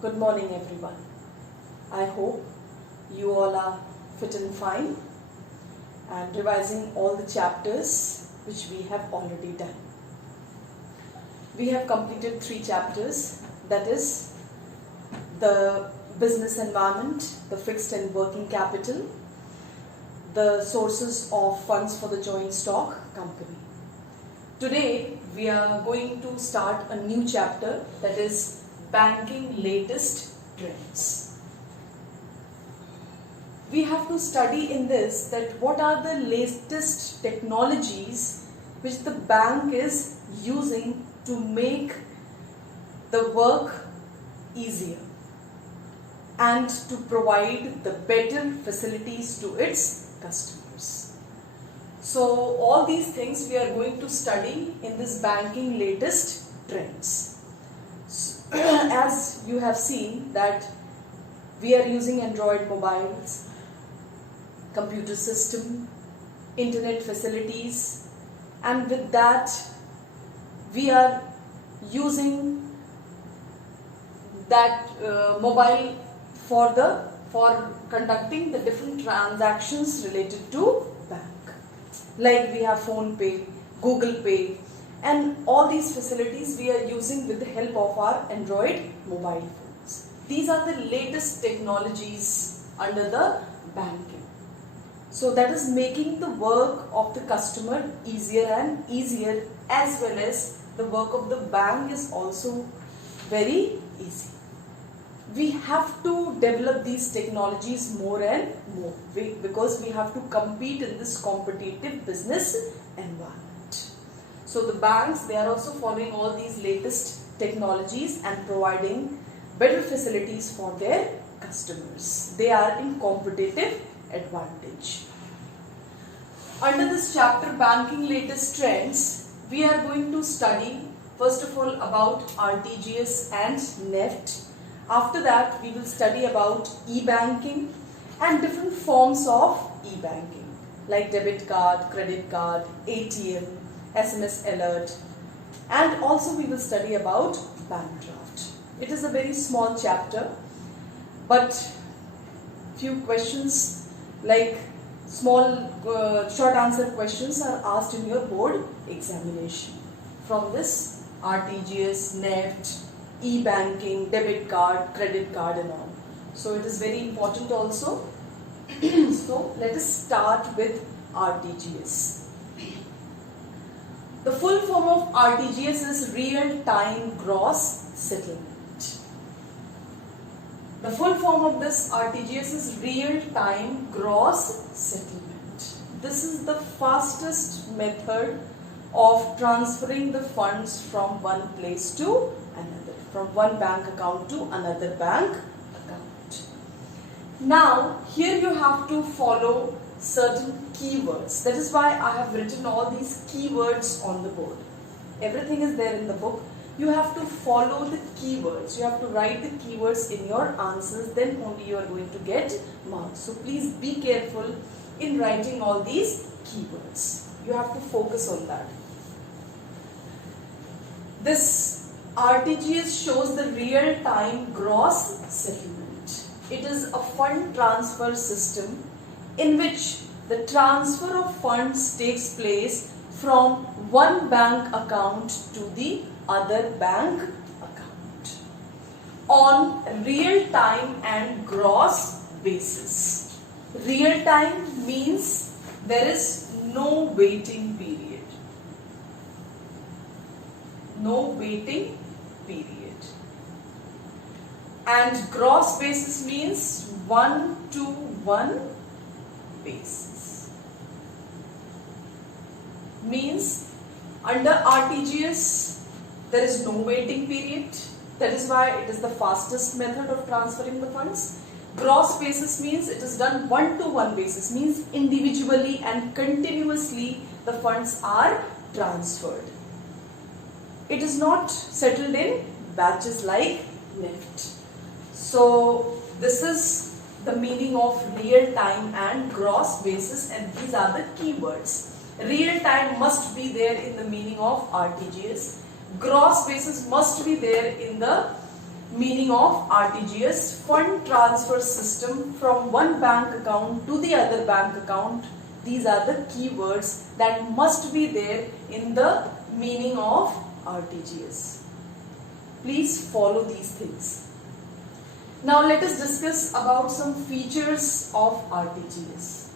Good morning, everyone. I hope you all are fit and fine and revising all the chapters which we have already done. We have completed 3 chapters, that is the business environment, the fixed and working capital, the sources of funds for the joint stock company. Today we are going to start a new chapter, that is banking latest trends. We have to study in this that what are the latest technologies which the bank is using to make the work easier and to provide the better facilities to its customers. So all these things we are going to study in this banking latest trends. As you have seen that we are using Android mobiles, computer system, internet facilities, and with that we are using that mobile for conducting the different transactions related to bank. Like we have Phone Pay, Google Pay, and all these facilities we are using with the help of our Android mobile phones. These are the latest technologies under the banking. So that is making the work of the customer easier and easier, as well as the work of the bank is also very easy. We have to develop these technologies more and more because we have to compete in this competitive business environment. So the banks, they are also following all these latest technologies and providing better facilities for their customers. They are in competitive advantage. Under this chapter, banking latest trends, we are going to study first of all about RTGS and NEFT. After that, we will study about e-banking and different forms of e-banking like debit card, credit card, ATM, SMS alert, and also we will study about bank draft. It is a very small chapter, but few questions like small short answer questions are asked in your board examination from this RTGS, NEFT, e-banking, debit card, credit card and all. So it is very important also. So let us start with RTGS. The full form of RTGS is real-time gross settlement. The full form of this RTGS is real-time gross settlement. This is the fastest method of transferring the funds from one place to another, from one bank account to another bank account. Now, here you have to follow certain keywords. That is why I have written all these keywords on the board. Everything is there in the book. You have to follow the keywords. You have to write the keywords in your answers, then only you are going to get marks. So please be careful in writing all these keywords. You have to focus on that. This RTGS shows the real-time gross settlement. It is a fund transfer system in which the transfer of funds takes place from one bank account to the other bank account on real-time and gross basis. Real-time means there is no waiting period. No waiting period. And gross basis means 1-to-1 basis. Means under RTGS there is no waiting period. That is why it is the fastest method of transferring the funds. Gross basis means it is done 1-to-1 basis, means individually and continuously the funds are transferred. It is not settled in batches like NEFT. So this is the meaning of real time and gross basis, and these are the keywords. Real time must be there in the meaning of RTGS. Gross basis must be there in the Meaning of RTGS, fund transfer system from one bank account to the other bank account. These are the keywords that must be there in the meaning of RTGS. Please follow these things. Now let us discuss about some features of RTGS.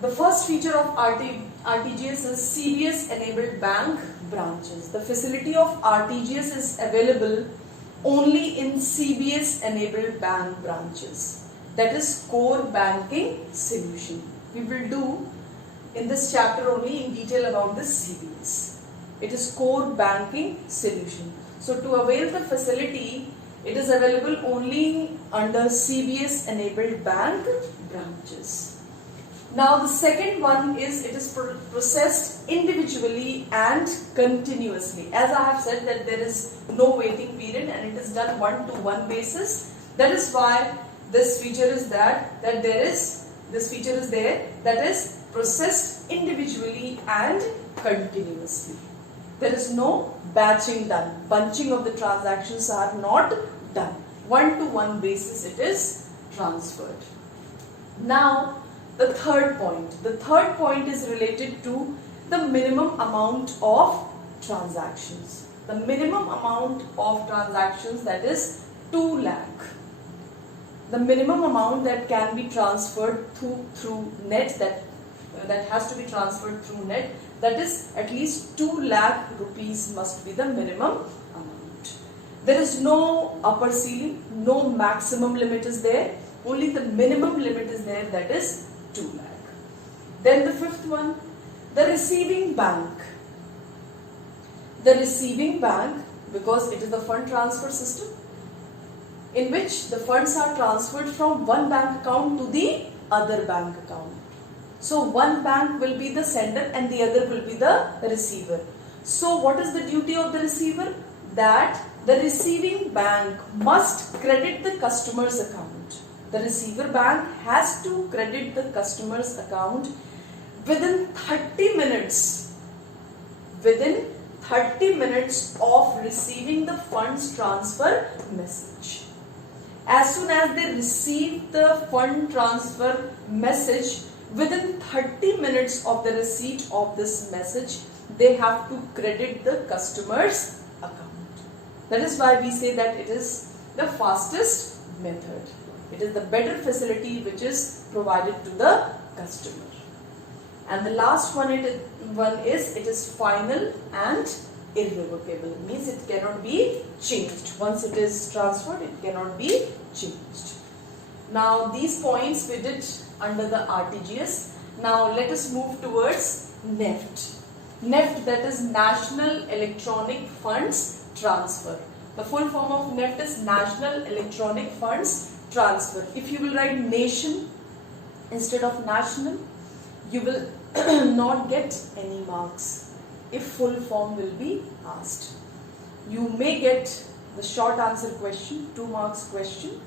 The first feature of RTGS is CBS enabled bank branches. The facility of RTGS is available only in CBS enabled bank branches. That is core banking solution. We will do in this chapter only in detail about this CBS. It is core banking solution. So to avail the facility, it is available only under CBS enabled bank branches. Now the second one is it is processed individually and continuously. As I have said that there is no waiting period and it is done one-to-one basis. That is why this feature is that is processed individually and continuously. There is no batching done. Bunching of the transactions are not done. One-to-one basis it is transferred. Now the third point. The third point is related to the minimum amount of transactions. The minimum amount of transactions, that is 2 lakh. The minimum amount that can be transferred through net, that has to be transferred through net, that is at least 2 lakh rupees must be the minimum amount. There is no upper ceiling, no maximum limit is there. Only the minimum limit is there, that is 2 lakh. Then the fifth one, the receiving bank. The receiving bank, because it is the fund transfer system in which the funds are transferred from one bank account to the other bank account. So one bank will be the sender and the other will be the receiver. So what is the duty of the receiver? That the receiving bank must credit the customer's account. The receiver bank has to credit the customer's account within 30 minutes. Within 30 minutes of receiving the funds transfer message. As soon as they receive the fund transfer message, within 30 minutes of the receipt of this message, they have to credit the customer's account. That is why we say that it is the fastest method. It is the better facility which is provided to the customer. And the last one is it is final and irrevocable. It means it cannot be changed. Once it is transferred, it cannot be changed. Now these points we did under the RTGS. Now let us move towards NEFT. NEFT, that is National Electronic Funds Transfer. The full form of NEFT is National Electronic Funds Transfer. If you will write nation instead of national, you will not get any marks if full form will be asked. You may get the short answer question, 2 marks question,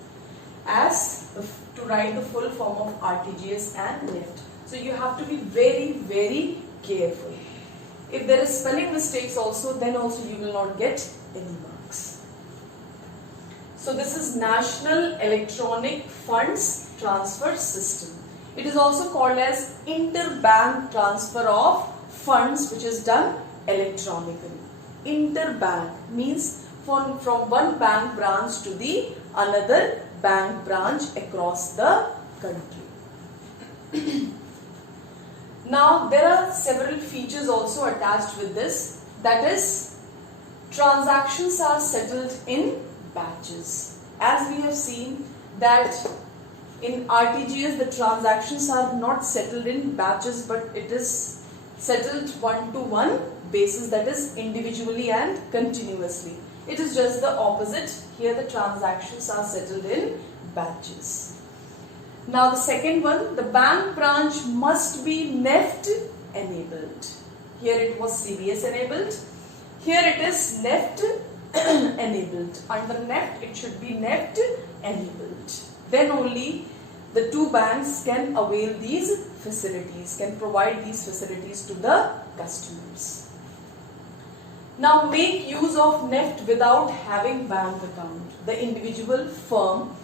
as to write the full form of RTGS and NEFT. So you have to be very, very careful. If there is spelling mistakes also, then also you will not get any marks. So this is National Electronic Funds Transfer System. It is also called as interbank transfer of funds, which is done electronically. Interbank means from one bank branch to the another bank branch across the country. Now there are several features also attached with this. That is, transactions are settled in batches. As we have seen that in RTGS the transactions are not settled in batches, but it is settled one-to-one basis, that is individually and continuously. It is just the opposite. Here the transactions are settled in batches. Now the second one, the bank branch must be NEFT enabled. Here it was CBS enabled. Here it is NEFT enabled. Under NEFT it should be NEFT enabled. Then only the 2 banks can avail these facilities, can provide these facilities to the customers. Now make use of NEFT without having bank account. The individual firm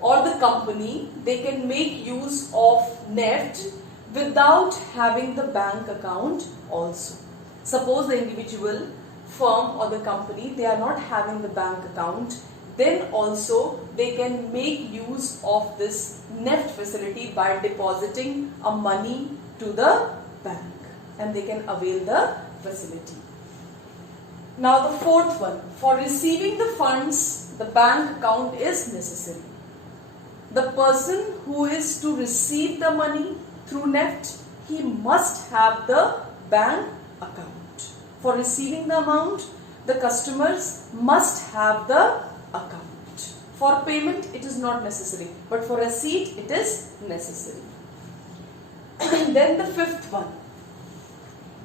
or the company, they can make use of NEFT without having the bank account also. Suppose the individual firm or the company, they are not having the bank account, then also they can make use of this NEFT facility by depositing a money to the bank, and they can avail the facility. Now the fourth one, for receiving the funds, the bank account is necessary. The person who is to receive the money through NEFT, he must have the bank account. For receiving the amount, the customers must have the account. For payment, it is not necessary, but for receipt, it is necessary. Then the fifth one,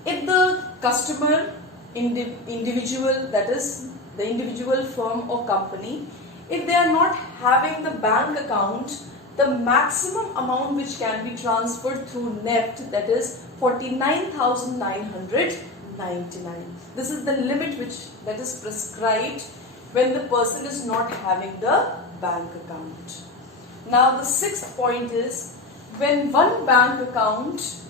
if the customer, individual, that is the individual firm or company, if they are not having the bank account, the maximum amount which can be transferred through NEFT, that is 49,999. This is the limit that is prescribed when the person is not having the bank account. Now the sixth point is, when one bank account,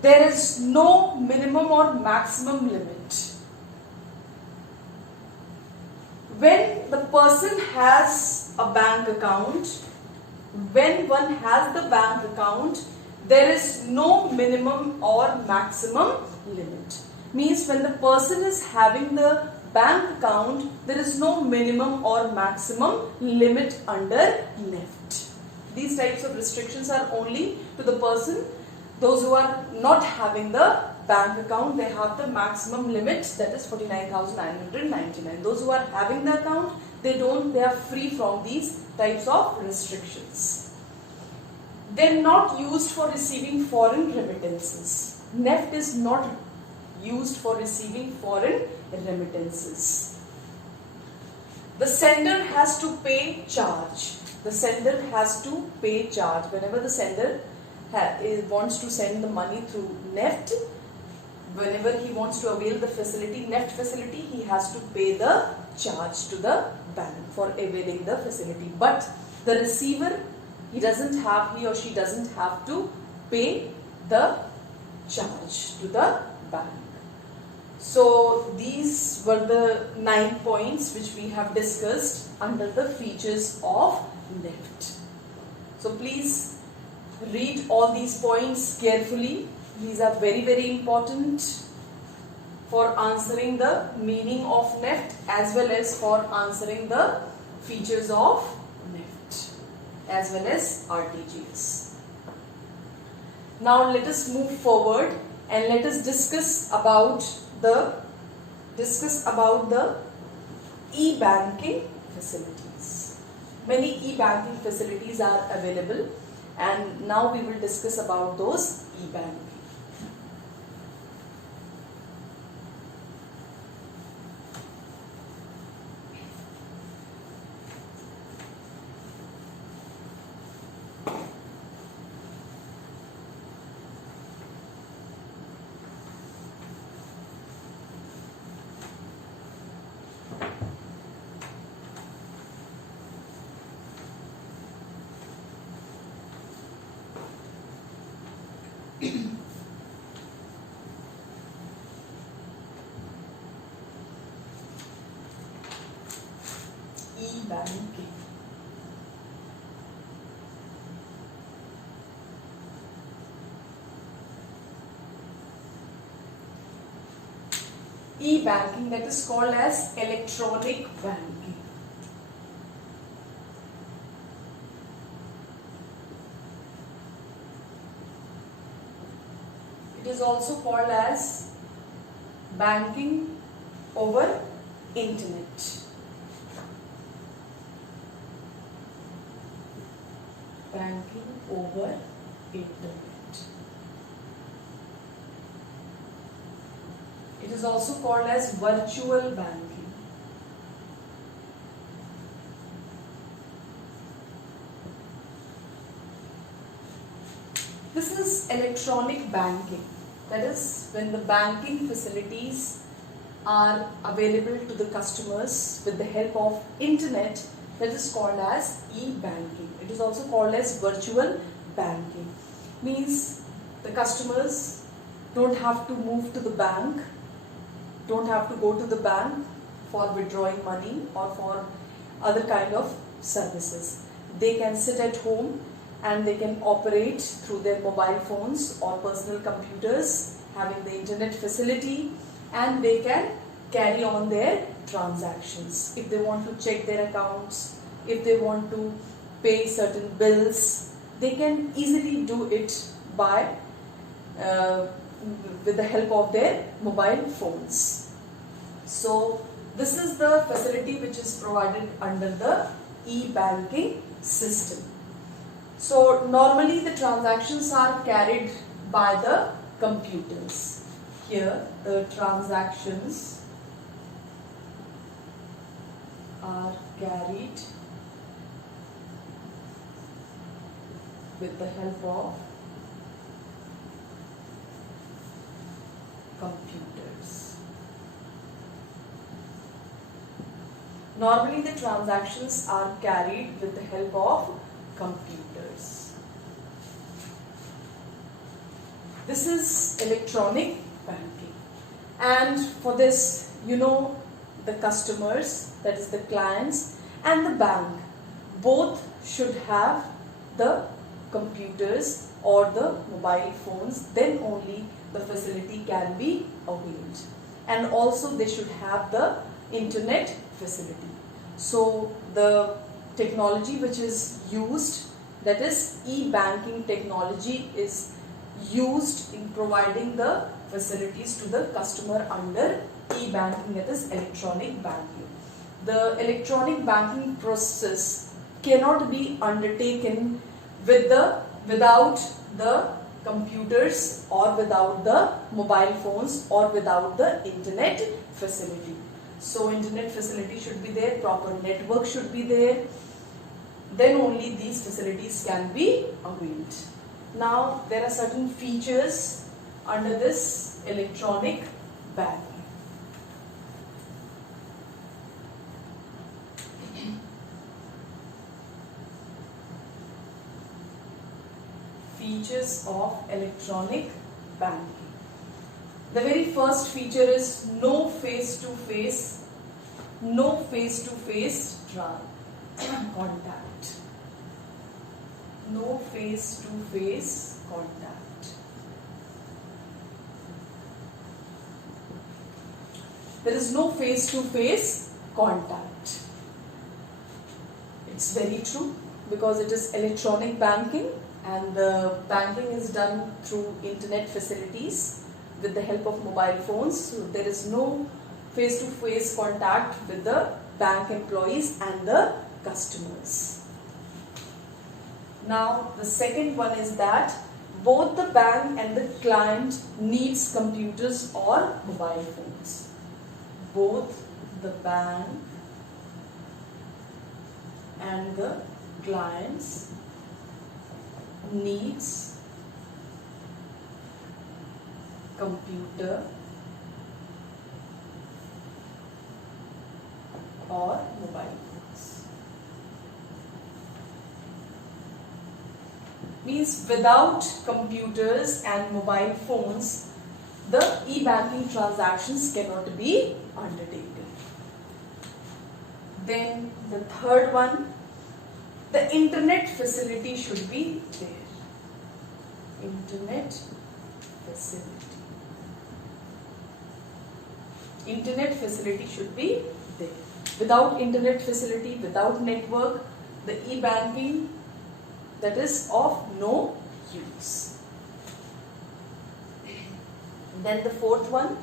there is no minimum or maximum limit. When the person has a bank account, when one has the bank account, there is no minimum or maximum limit. Means when the person is having the bank account, there is no minimum or maximum limit under NEFT. These types of restrictions are only to the person. Those who are not having the bank account, they have the maximum limit, that is 49,999. Those who are having the account, they are free from these types of restrictions. They are not used for receiving foreign remittances. NEFT is not used for receiving foreign remittances. The sender has to pay charge. The sender has to pay charge. Whenever the sender wants to send the money through NEFT, whenever he wants to avail the facility, NEFT facility, he has to pay the charge to the bank for availing the facility. But the receiver, he or she doesn't have to pay the charge to the bank. So these were the 9 points which we have discussed under the features of NEFT. So please read all these points carefully. These are very, very important for answering the meaning of NEFT as well as for answering the features of NEFT as well as RTGS. Now let us move forward and let us discuss about the e-banking facilities. Many e-banking facilities are available, and now we will discuss about those e-banking. E-banking. E-banking, that is called as electronic banking. It is also called as banking over internet. Banking over internet. It is also called as virtual banking. This is electronic banking. That is, when the banking facilities are available to the customers with the help of internet, that is called as e-banking. It is also called as virtual banking. Means the customers don't have to move to the bank, don't have to go to the bank for withdrawing money or for other kind of services. They can sit at home and they can operate through their mobile phones or personal computers having the internet facility, and they can carry on their transactions. If they want to check their accounts, if they want to pay certain bills, they can easily do it by with the help of their mobile phones. So this is the facility which is provided under the e-banking system. So normally the transactions are carried by the computers. Here the transactions are carried with the help of computers. Normally the transactions are carried with the help of computers. This is electronic banking, and for this, you know, the customers, that is the clients, and the bank both should have the computers or the mobile phones, then only the facility can be availed. And also they should have the internet facility. So the technology which is used, that is e-banking technology, is used in providing the facilities to the customer under e-banking, that is electronic banking. The electronic banking process cannot be undertaken without the computers or without the mobile phones or without the internet facility. So internet facility should be there, proper network should be there, then only these facilities can be availed. Now there are certain features under this electronic banking. Features of electronic banking. The very first feature is no face-to-face contact. No face-to-face contact. There is no face-to-face contact. It's very true, because it is electronic banking and the banking is done through internet facilities with the help of mobile phones. So there is no face-to-face contact with the bank employees and the customers. Now the second one is that both the bank and the client needs computers or mobile phones. Both the bank and the clients needs computer or mobile phones. Means without computers and mobile phones, the e-banking transactions cannot be undertaken. Then the third one, the internet facility should be there. Internet facility. Internet facility should be there. Without internet facility, without network, the e-banking, that is of no use. Then the fourth one,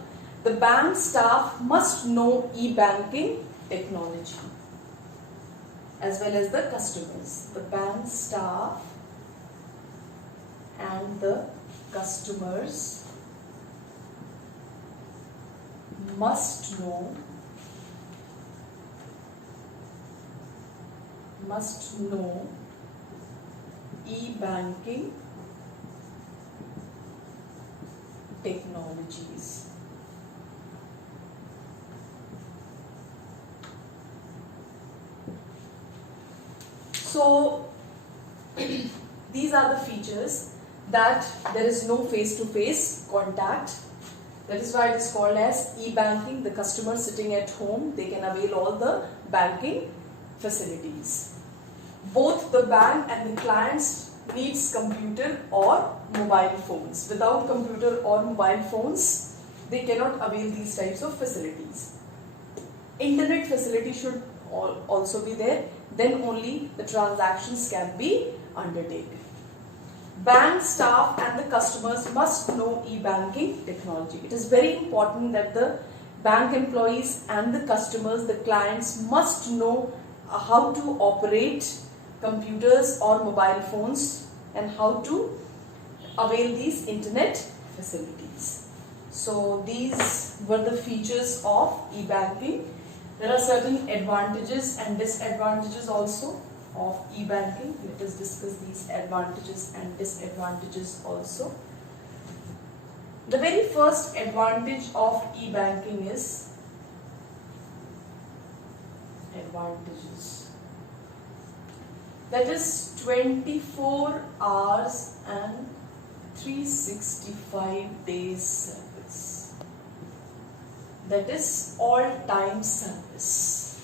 the bank staff must know e-banking technology as well as the customers. The bank staff and the customers must know e-banking technologies. So these are the features that there is no face-to-face contact. That is why it is called as e-banking. The customer sitting at home, they can avail all the banking facilities. Both the bank and the clients needs computer or mobile phones. Without computer or mobile phones, they cannot avail these types of facilities. Internet facility should also be there. Then only the transactions can be undertaken. Bank staff and the customers must know e-banking technology. It is very important that the bank employees and the customers, the clients must know how to operate computers or mobile phones and how to avail these internet facilities. So these were the features of e-banking. There are certain advantages and disadvantages also of e-banking. Let us discuss these advantages and disadvantages also. The very first advantage of e-banking is advantages. That is 24 hours and 365 days service. That is all-time service.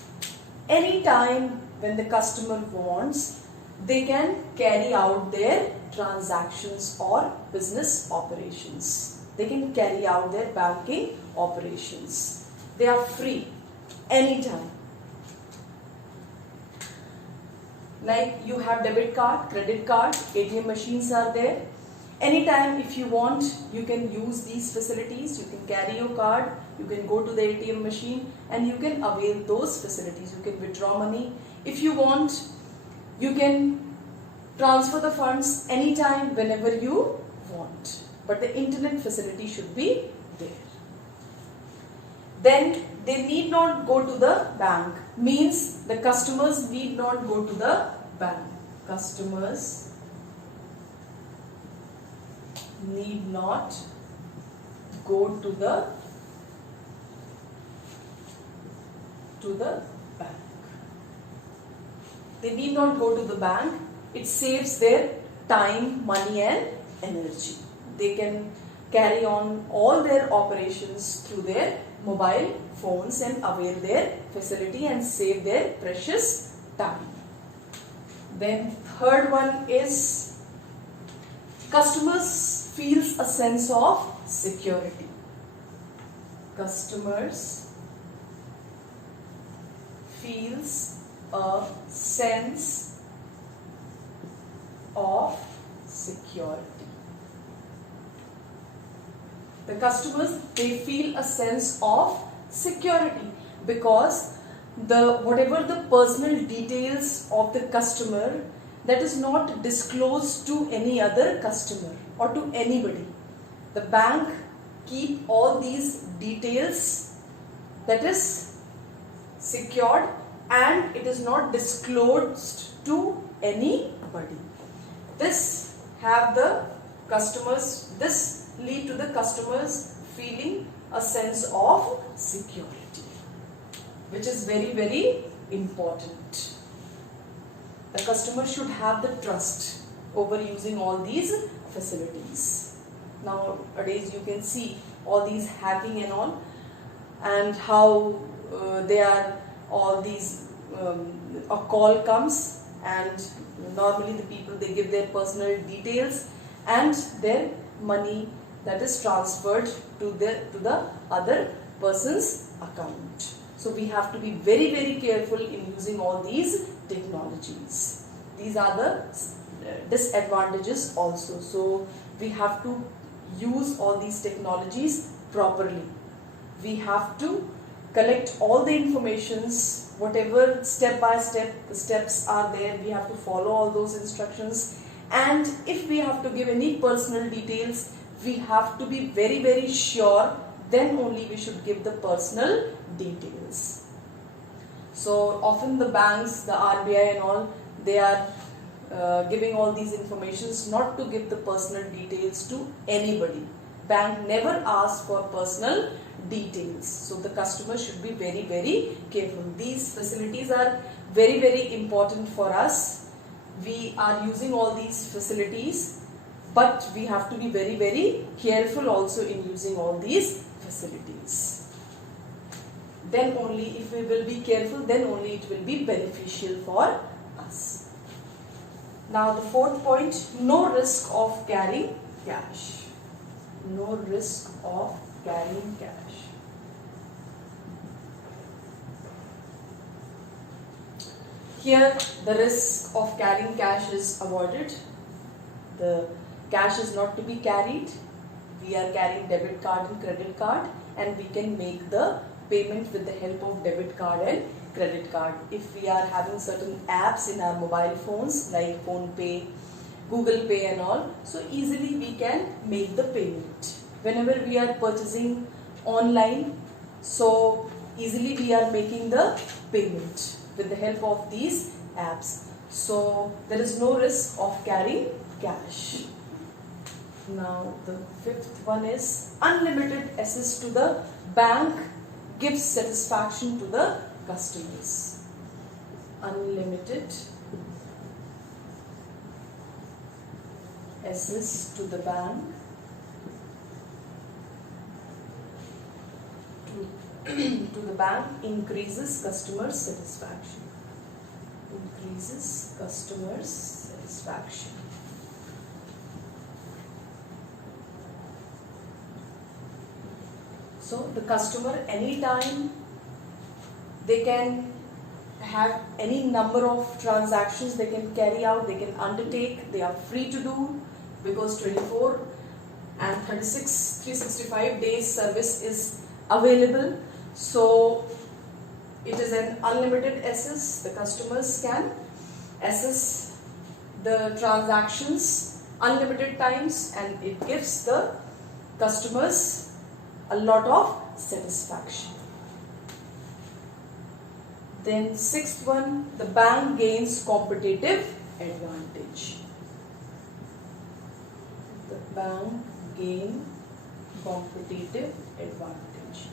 Anytime when the customer wants, they can carry out their transactions or business operations. They can carry out their banking operations. They are free anytime. Like you have debit card, credit card, ATM machines are there. Anytime if you want, you can use these facilities. You can carry your card, you can go to the ATM machine and you can avail those facilities. You can withdraw money. If you want, you can transfer the funds anytime, whenever you want. But the internet facility should be there. Then they need not go to the bank. Means the customers need not go to the bank. Customers need not go to the bank. They need not go to the bank. It saves their time, money and energy. They can carry on all their operations through their mobile phones and avail their facility and save their precious time. Then third one is customers feels a sense of security. Customers feels a sense of security. The customers, they feel a sense of security because whatever the personal details of the customer, that is not disclosed to any other customer or to anybody. The bank keep all these details, that is secured, and it is not disclosed to anybody. This lead to the customers feeling a sense of security, which is very, very important. The customer should have the trust over using all these facilities. Nowadays you can see all these hacking and all, and how they are all these a call comes and normally the people, they give their personal details and their money that is transferred to the other person's account. So we have to be very, very careful in using all these technologies. These are the disadvantages also. So we have to use all these technologies properly. We have to collect all the informations, whatever step by step the steps are there, we have to follow all those instructions. And if we have to give any personal details, we have to be very, very sure, then only we should give the personal details. So often the banks, the RBI and all, they are giving all these informations not to give the personal details to anybody. bank never asks for personal details. So the customer should be very, very careful. These facilities are very, very important for us. We are using all these facilities, but we have to be very, very careful also in using all these facilities. Then only, if we will be careful, then only it will be beneficial for us. Now the fourth point, no risk of carrying cash. No risk of carrying cash. Here the risk of carrying cash is avoided. The cash is not to be carried. We are carrying debit card and credit card, and we can make the payment with the help of debit card and credit card. If we are having certain apps in our mobile phones like PhonePe, Google Pay and all, so easily we can make the payment. Whenever we are purchasing online, so easily we are making the payment with the help of these apps. So there is no risk of carrying cash. Now the fifth one is unlimited access to the bank gives satisfaction to the customers. Unlimited access to the bank to the bank increases customer satisfaction. Increases customer satisfaction. So the customer anytime they can have any number of transactions they can carry out, they can undertake, they are free to do, because 24 and 365 days service is available. So it is an unlimited access. The customers can access the transactions unlimited times, and it gives the customers a lot of satisfaction. Then sixth one, the bank gains competitive advantage. The bank gain competitive advantage.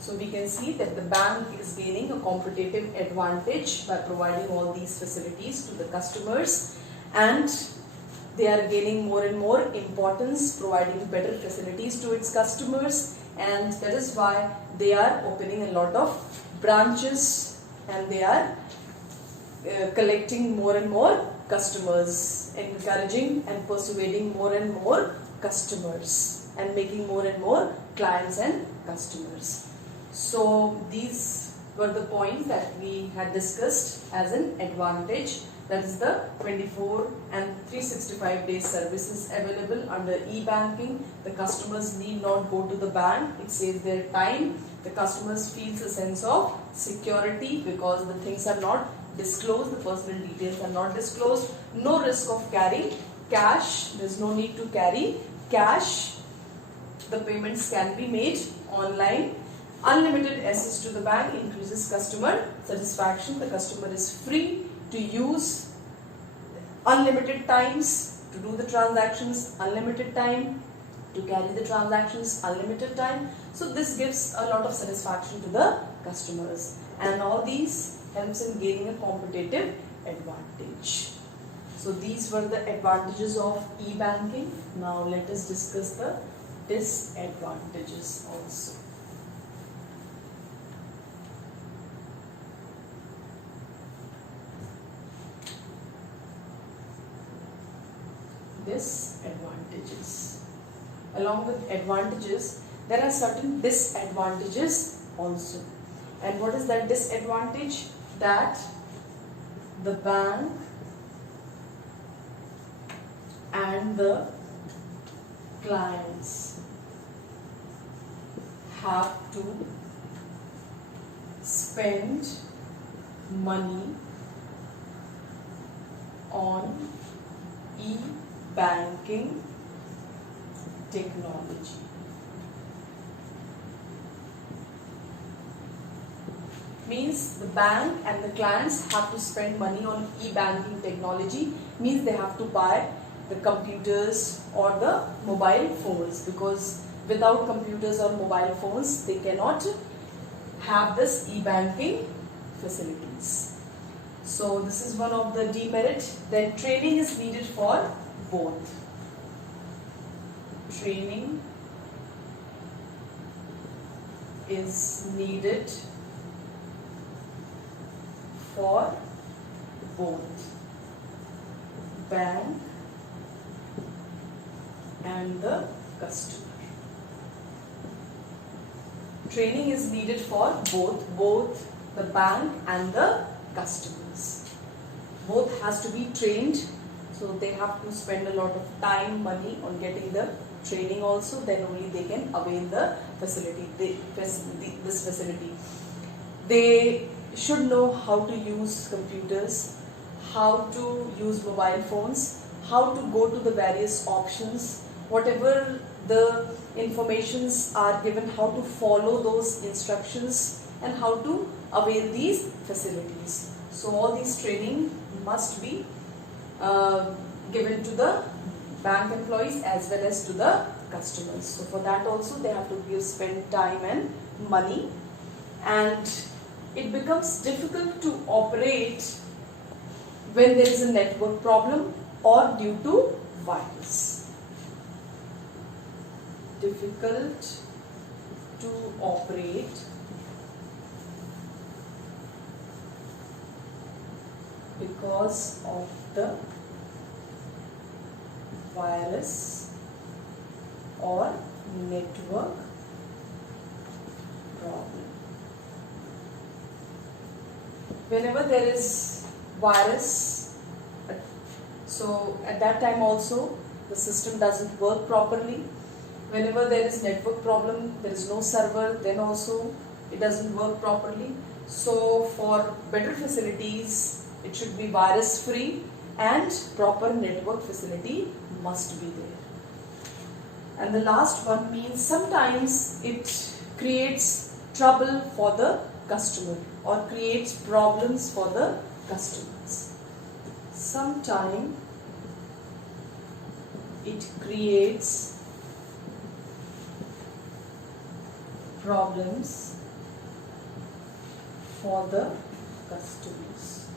So we can see that the bank is gaining a competitive advantage by providing all these facilities to the customers, and they are gaining more and more importance, providing better facilities to its customers, and that is why they are opening a lot of branches, and they are collecting more and more customers, encouraging and persuading more and more customers, and making more and more clients and customers. So these were the points that we had discussed as an advantage. That is the 24 and 365 days services available under e-banking. The customers need not go to the bank. It saves their time. The customers feels a sense of security because the things are not disclosed, the personal details are not disclosed. No risk of carrying cash. There is no need to carry cash. The payments can be made online. Unlimited access to the bank increases customer satisfaction. The customer is free to use unlimited times to do the transactions, unlimited time to carry the transactions, unlimited time. So this gives a lot of satisfaction to the customers, and all these helps in gaining a competitive advantage. So these were the advantages of e-banking. Now let us discuss the disadvantages also. Disadvantages. Along with advantages, there are certain disadvantages also. And what is that disadvantage? That the bank and the clients have to spend money on e-banking technology. means the bank and the clients have to spend money on e-banking technology, means they have to buy the computers or the mobile phones, because without computers or mobile phones they cannot have this e-banking facilities. So this is one of the demerit. Then training is needed for both. Training is needed for both bank and the customer. Training is needed for both the bank and the customers. Both has to be trained, so they have to spend a lot of time, money on getting the training also, then only they can avail the facility, this facility. They should know how to use computers, how to use mobile phones, how to go to the various options, whatever the informations are given, how to follow those instructions and how to avail these facilities. So all these training must be given to the bank employees as well as to the customers. So for that also they have to spend time and money, and it becomes difficult to operate when there is a network problem or due to virus. Difficult to operate because of the virus or network problem. Whenever there is virus, so at that time also the system doesn't work properly. Whenever there is network problem, there is no server, then also it doesn't work properly. So for better facilities, it should be virus free and proper network facility must be there. And the last one means sometimes it creates trouble for the customer or creates problems for the customers. Sometimes it creates problems for the customers.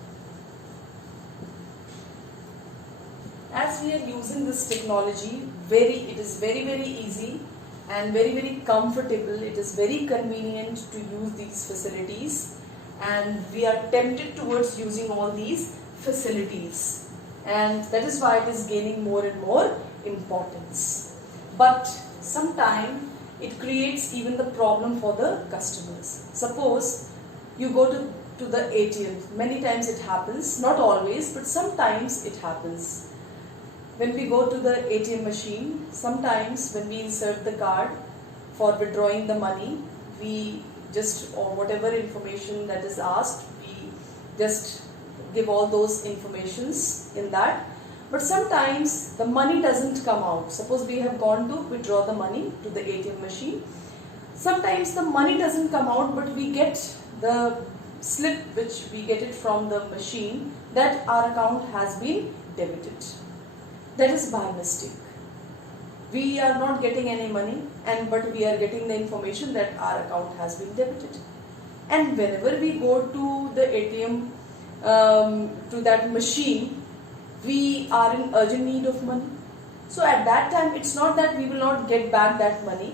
As we are using this technology, it is very easy and very comfortable. It is very convenient to use these facilities, and we are tempted towards using all these facilities, and that is why it is gaining more and more importance. But sometimes it creates even the problem for the customers. Suppose you go to the ATM. Many times it happens, not always, but sometimes it happens. When we go to the ATM machine, sometimes when we insert the card for withdrawing the money, we just, or whatever information that is asked, we just give all those informations in that. But sometimes the money doesn't come out. Suppose we have gone to withdraw the money to the ATM machine. Sometimes the money doesn't come out, but we get the slip which we get it from the machine that our account has been debited. That is by mistake. We are not getting any money, but we are getting the information that our account has been debited. And whenever we go to the ATM, to that machine, we are in urgent need of money. So at that time, it's not that we will not get back that money.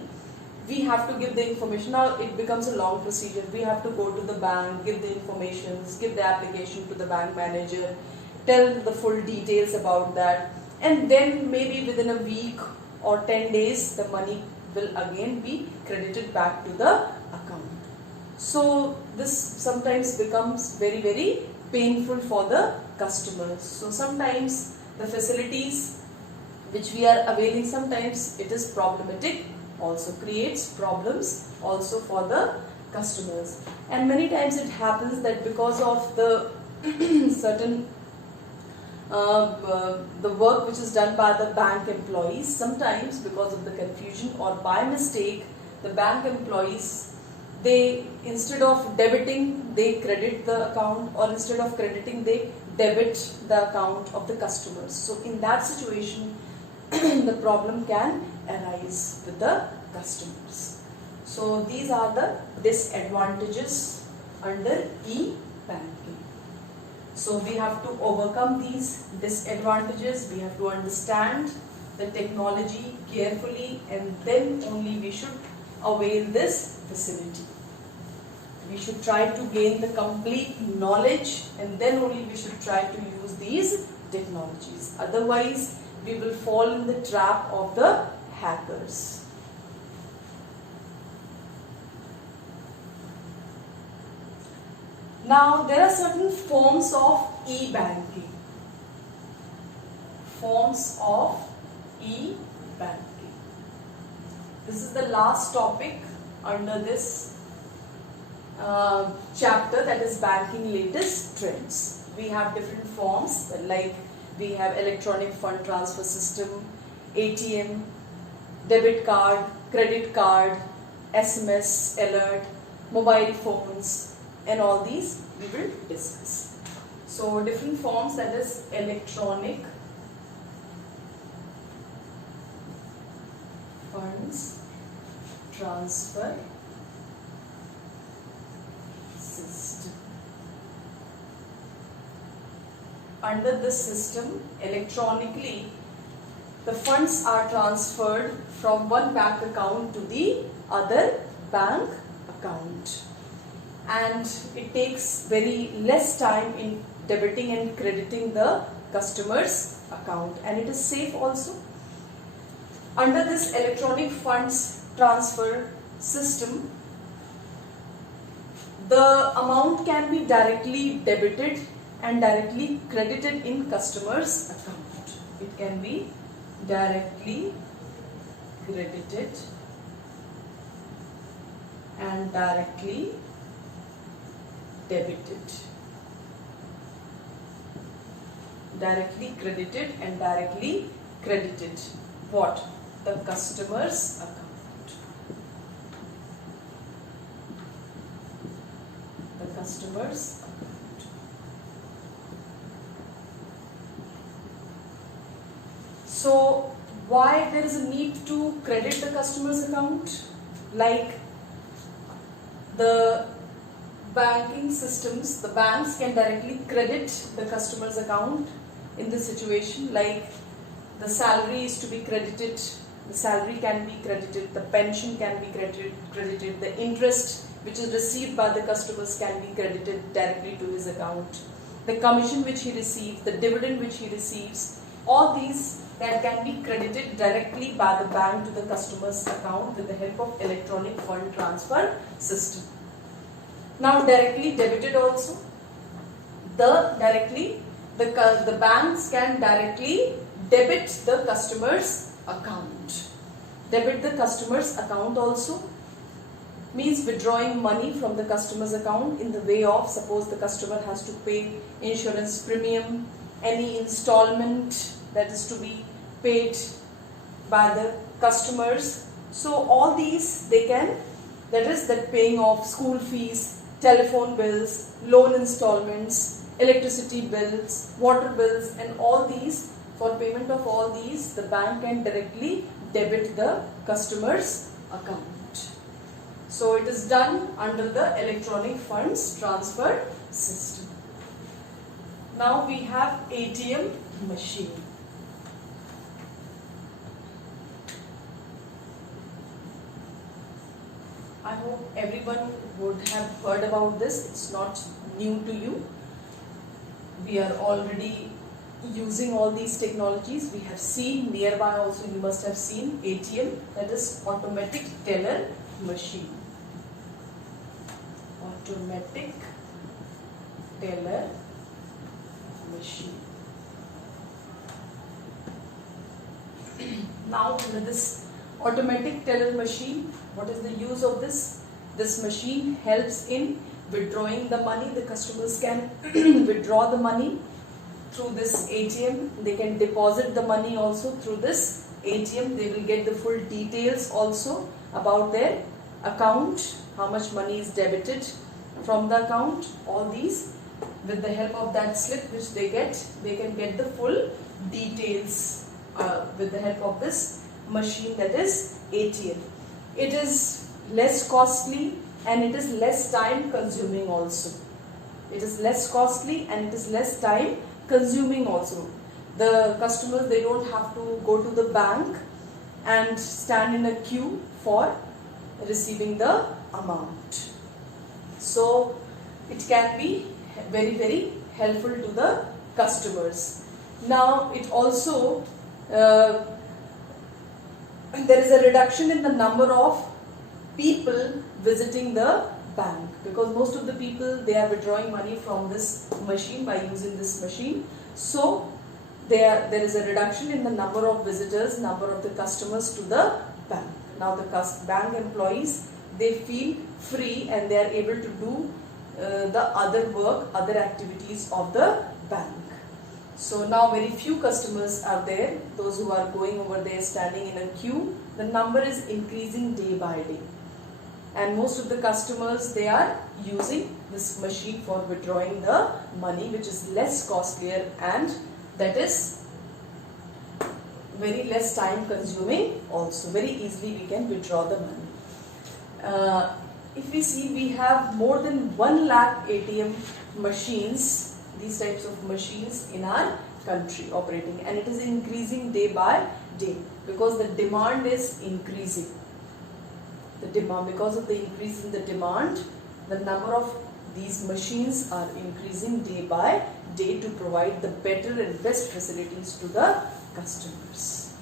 We have to give the information. Now it becomes a long procedure. We have to go to the bank, give the information, give the application to the bank manager, tell the full details about that. And then maybe within a week or 10 days, the money will again be credited back to the account. So this sometimes becomes very painful for the customers. So sometimes the facilities which we are availing, sometimes it is problematic, also creates problems also for the customers. And many times it happens that because of the certain the work which is done by the bank employees, sometimes because of the confusion or by mistake, the bank employees they, instead of debiting, they credit the account, or instead of crediting, they debit the account of the customers. So in that situation, the problem can arise with the customers. So these are the disadvantages under e-banking. So we have to overcome these disadvantages. We have to understand the technology carefully, and then only we should avail this facility. We should try to gain the complete knowledge, and then only we should try to use these technologies. Otherwise, we will fall in the trap of the hackers. Now, there are certain forms of e-banking. Forms of e-banking. This is the last topic under this chapter, that is banking latest trends. We have different forms, like we have electronic fund transfer system, ATM, debit card, credit card, SMS alert, mobile phones, and all these we will discuss. So different forms, that is electronic funds transfer system. Under this system, electronically, the funds are transferred from one bank account to the other bank account, and it takes very less time in debiting and crediting the customer's account, and it is safe also. Under this electronic funds transfer system, the amount can be directly debited and directly credited in customer's account. It can be directly credited and directly debited. Directly credited and directly credited. What? The customer's account. The customer's account. So, why there is a need to credit the customer's account? Like the banking systems, the banks can directly credit the customer's account in this situation, like the salary is to be credited, the salary can be credited, the pension can be credited, the interest which is received by the customers can be credited directly to his account, the commission which he receives, the dividend which he receives, all these that can be credited directly by the bank to the customer's account with the help of electronic fund transfer system. Now directly debited also, the banks can directly debit the customer's account. Debit the customer's account also means withdrawing money from the customer's account in the way of, suppose the customer has to pay insurance premium, any installment that is to be paid by the customers. So all these they can, that is that paying of school fees, telephone bills, loan installments, electricity bills, water bills, and all these, for payment of all these, the bank can directly debit the customer's account. So it is done under the electronic funds transfer system. Now we have ATM machine. I hope everyone would have heard about this. It's not new to you. We are already using all these technologies. We have seen nearby also, you must have seen ATM, that is automatic teller machine. Automatic teller machine. Now under this automatic teller machine, what is the use of this? This machine helps in withdrawing the money. The customers can withdraw the money through this ATM. They can deposit the money also through this ATM. They will get the full details also about their account how much money is debited from the account, all these. With the help of that slip which they get, they can get the full details with the help of this machine, that is ATM. It is less costly and it is less time consuming also. It is less costly and it is less time consuming also. The customers, they don't have to go to the bank and stand in a queue for receiving the amount. So it can be very, very helpful to the customers. Now it also there is a reduction in the number of people visiting the bank, because most of the people, they are withdrawing money from this machine by using this machine. So there is a reduction in the number of visitors, number of the customers to the bank. Now the bank employees, they feel free and they are able to do the other work, other activities of the bank. So now very few customers are there, those who are going over there standing in a queue. The number is increasing day by day, and most of the customers, they are using this machine for withdrawing the money, which is less costlier and that is very less time consuming also. Very easily we can withdraw the money. If we see, we have more than 1 lakh ATM machines, these types of machines in our country operating, and it is increasing day by day because the demand is increasing. Because of the increase in the demand, the number of these machines are increasing day by day to provide the better and best facilities to the customers.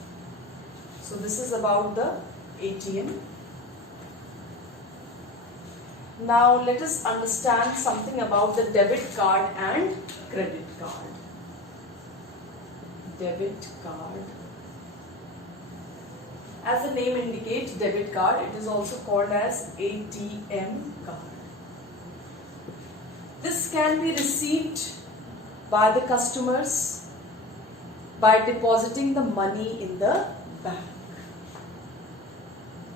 So this is about the ATM. Now let us understand something about the debit card and credit card. Debit card. As the name indicates, debit card, it is also called as ATM card. This can be received by the customers by depositing the money in the bank.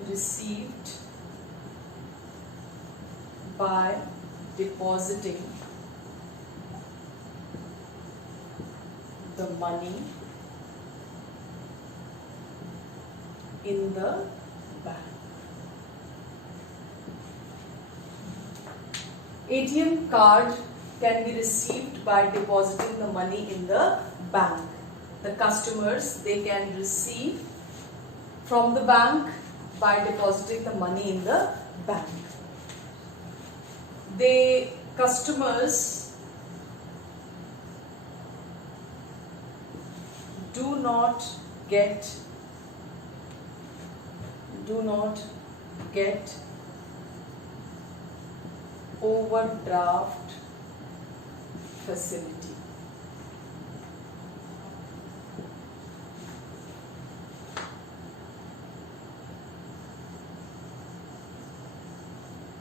Received by depositing the money in the bank. ATM card can be received by depositing the money in the bank. The customers, they can receive from the bank by depositing the money in the bank. The customers do not get overdraft facility.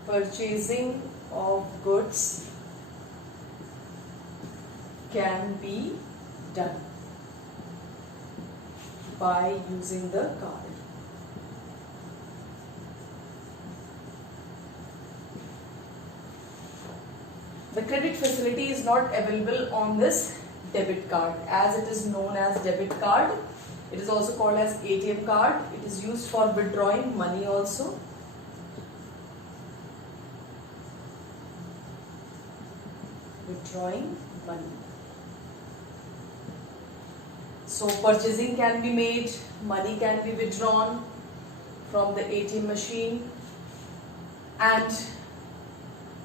Purchasing of goods can be done by using the card. The credit facility is not available on this debit card, as it is known as debit card. It is also called as ATM card. It is used for withdrawing money also. Withdrawing money. So purchasing can be made, money can be withdrawn from the ATM machine, and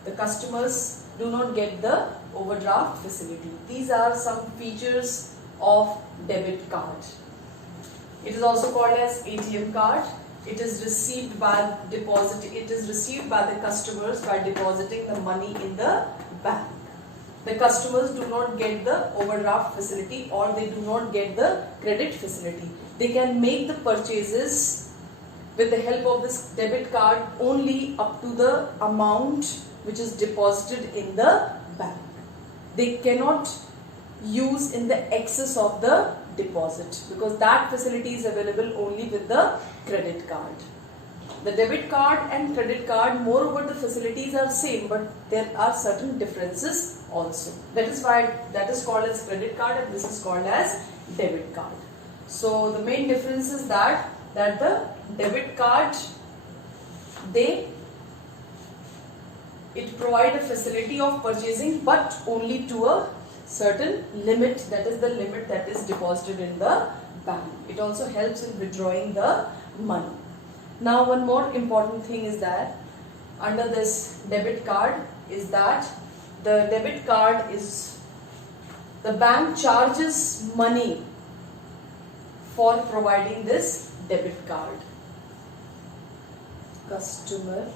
the customers do not get the overdraft facility. These are some features of debit card. It is also called as ATM card. It is received by the customers by depositing the money in the bank. The customers do not get the overdraft facility, or they do not get the credit facility. They can make the purchases with the help of this debit card only up to the amount which is deposited in the bank. They cannot use in the excess of the deposit, because that facility is available only with the credit card. the debit card and credit card, moreover the facilities are same, but there are certain differences also. That is why that is called as credit card and this is called as debit card. So the main difference is that the debit card, it provide a facility of purchasing but only to a certain limit, that is the limit that is deposited in the bank. It also helps in withdrawing the money. Now one more important thing is that under this debit card is that the debit card is, the bank charges money for providing this debit card. Customer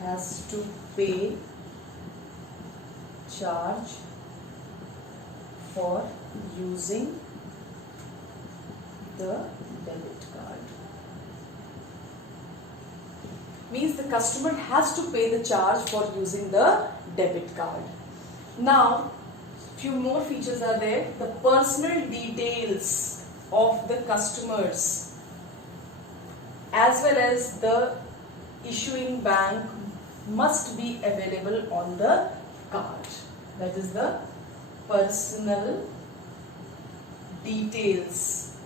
has to pay charge for using the debit card. Means the customer has to pay the charge for using the debit card. Now, few more features are there. The personal details of the customers as well as the issuing bank must be available on the card. That is the personal details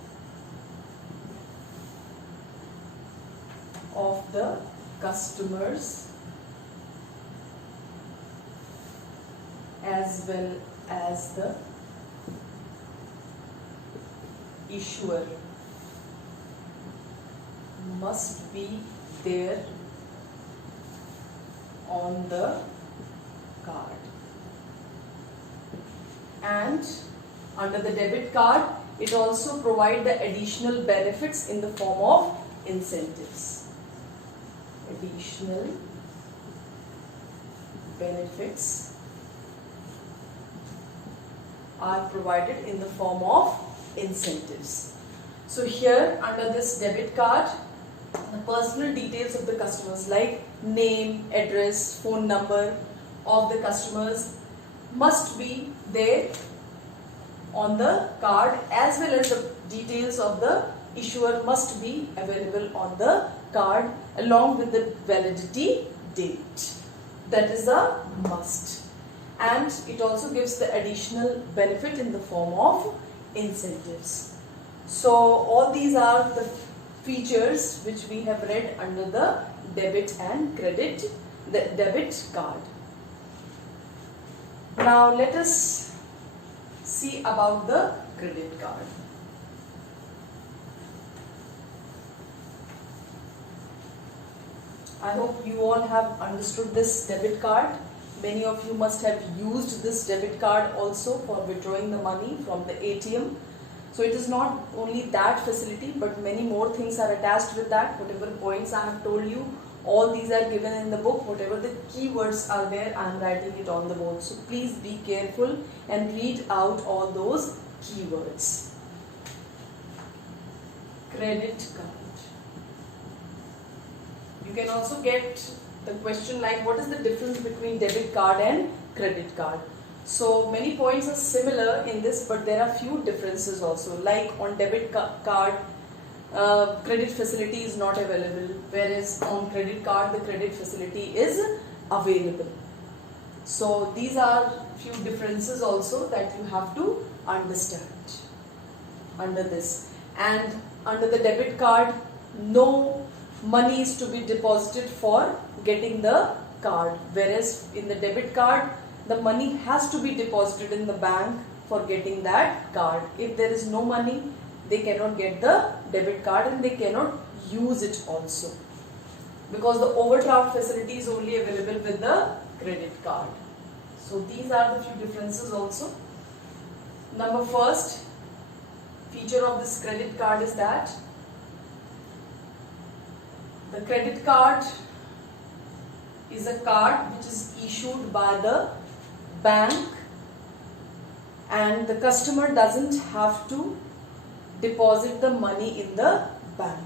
of the customers as well as the issuer must be there on the card. And under the debit card, it also provides the additional benefits in the form of incentives. Additional benefits are provided in the form of incentives. So here under this debit card, the personal details of the customers like name, address, phone number of the customers must be there on the card, as well as the details of the issuer must be available on the card along with the validity date. That is a must. And it also gives the additional benefit in the form of incentives. So all these are the features which we have read under the debit and credit, the debit card. Now let us see about the credit card. I hope you all have understood this debit card. Many of you must have used this debit card also for withdrawing the money from the ATM. So it is not only that facility, but many more things are attached with that. Whatever points I have told you, all these are given in the book. Whatever the keywords are there, I am writing it on the board. So please be careful and read out all those keywords. Credit card. You can also get the question like, what is the difference between debit card and credit card? So many points are similar in this, but there are few differences also. Like on debit card, credit facility is not available, whereas on credit card the credit facility is available. So these are few differences also that you have to understand under this. And under the debit card, no money is to be deposited for getting the card, whereas in the debit card the money has to be deposited in the bank for getting that card. If there is no money, they cannot get the debit card and they cannot use it also, because the overdraft facility is only available with the credit card. So these are the few differences also. Number first feature of this credit card is that the credit card is a card which is issued by the bank, and the customer doesn't have to deposit the money in the bank.